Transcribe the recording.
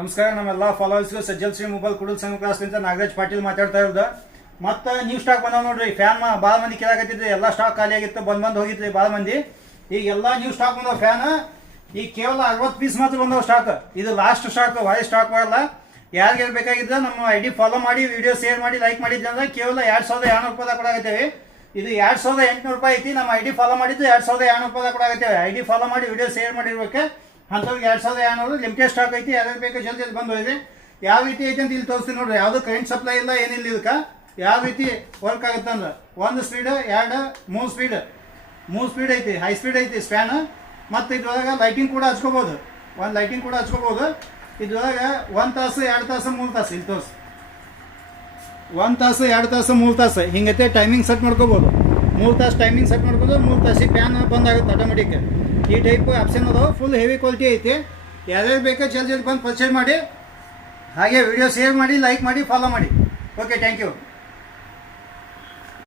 ನಮಸ್ಕಾರ ನಮ್ಮೆಲ್ಲ ಫಾಲೋವರ್ಸ್ಗೂ ಸಜ್ಜಲ್ ಶ್ರೀ ಮೊಬೈಲ್ ಕುಡಲ್ ಸಂಘ ಕ್ಲಾಸ್ನಿಂದ ನಾಗರಾಜ್ ಪಾಟೀಲ್ ಮಾತಾಡ್ತಾ ಇರೋದು. ಮತ್ತು ನ್ಯೂ ಸ್ಟಾಕ್ ಬಂದಾವ ನೋಡ್ರಿ. ಫ್ಯಾನ್ ಭಾಳ ಮಂದಿ ಕೇಳಾಕತ್ತಿದ್ರಿ, ಎಲ್ಲ ಸ್ಟಾಕ್ ಖಾಲಿ ಆಗಿತ್ತು, ಬಂದು ಹೋಗಿದ್ರಿ ಭಾಳ ಮಂದಿ. ಈಗ ಎಲ್ಲ ನ್ಯೂ ಸ್ಟಾಕ್ ಬಂದಾವ ಫ್ಯಾನ್. ಈಗ ಕೇವಲ 60 ಪೀಸ್ ಮಾತ್ರ ಬಂದಾವ ಸ್ಟಾಕ್. ಇದು ಲಾಸ್ಟ್ ಸ್ಟಾಕ್, ಹೊಳೆ ಸ್ಟಾಕ್ ಬರಲ್ಲ. ಯಾರಿಗೆ ಬೇಕಾಗಿದ್ದ ನಮ್ಮ ID ಫಾಲೋ ಮಾಡಿ, ವಿಡಿಯೋ ಶೇರ್ ಮಾಡಿ, ಲೈಕ್ ಮಾಡಿದ್ದೆ ಅಂದ್ರೆ ಕೇವಲ 2200 ರೂಪಾಯಿ ಕೊಡಾಕತ್ತೇವೆ. ಇದು 2800 ರೂಪಾಯಿ ಐತಿ. ನಮ್ಮ ID ಫಾಲೋ ಮಾಡಿದ್ದು 2200 ರೂಪಾಯಿ ಕೊಡಾಕತ್ತೇವೆ. ID ಫಾಲೋ ಮಾಡಿ ವಿಡಿಯೋ ಶೇರ್ ಮಾಡಿರ್ಬೇಕು. ಅಂಥವ್ರಿಗೆ 2200 ಲಿಮಿಟೆಡ್ ಸ್ಟಾಕ್ ಐತಿ. ಯಾರು ಬೇಕು ಜಲ್ದಿ ಬಂದು ಹೋಗಿದೆ. ಯಾವ ರೀತಿ ಐತಿ ಅಂತ ಇಲ್ಲಿ ತೋರಿಸ್ತೀನಿ ನೋಡ್ರಿ. ಯಾವುದು ಕರೆಂಟ್ ಸಪ್ಲೈ ಇಲ್ಲ, ಏನಿಲ್ಲ. ಇದಕ್ಕೆ ಯಾವ ರೀತಿ ವರ್ಕ್ ಆಗುತ್ತೆ ಅಂದ್ರೆ 1 ಸ್ಪೀಡ್, 2, 3 ಸ್ಪೀಡ್, 3 ಸ್ಪೀಡ್ ಐತಿ. ಹೈ ಸ್ಪೀಡ್ ಐತಿ ಸ್ಪ್ಯಾನ್. ಮತ್ತು ಇದ್ರೊಳಗೆ ಲೈಟಿಂಗ್ ಕೂಡ ಹಚ್ಕೋಬೋದು. ಒಂದು ಲೈಟಿಂಗ್ ಕೂಡ ಹಚ್ಕೋಬೋದು. ಇದ್ರೊಳಗೆ 1 ತಾಸು, 2 ತಾಸು, 3 ತಾಸು ಇಲ್ಲಿ ತೋರಿಸಿ. 1 ತಾಸು, 2 ತಾಸು, 3 ತಾಸು ಹಿಂಗೈತೆ. ಟೈಮಿಂಗ್ ಸೆಟ್ ಮಾಡ್ಕೋಬೋದು. 3 ತಾಸು ಟೈಮಿಂಗ್ ಸೆಟ್ ಮಾಡ್ಬೋದು. 3 ತಾಸಿಗೆ ಫ್ಯಾನ್ ಬಂದಾಗುತ್ತೆ ಆಟೋಮೆಟಿಕ್. ಈ ಟೈಪ್ ಆಪ್ಷನ್ ಅದಾವೆ. ಫುಲ್ ಹೆವಿ ಕ್ವಾಲಿಟಿ ಐತಿ. ಯಾರ್ಯಾರು ಬೇಕೋ ಜಲ್ದಿ ಬಂದು ಪರ್ಚೇಸ್ ಮಾಡಿ. ಹಾಗೆ ವಿಡಿಯೋ ಶೇರ್ ಮಾಡಿ, ಲೈಕ್ ಮಾಡಿ, ಫಾಲೋ ಮಾಡಿ. Okay, thank you.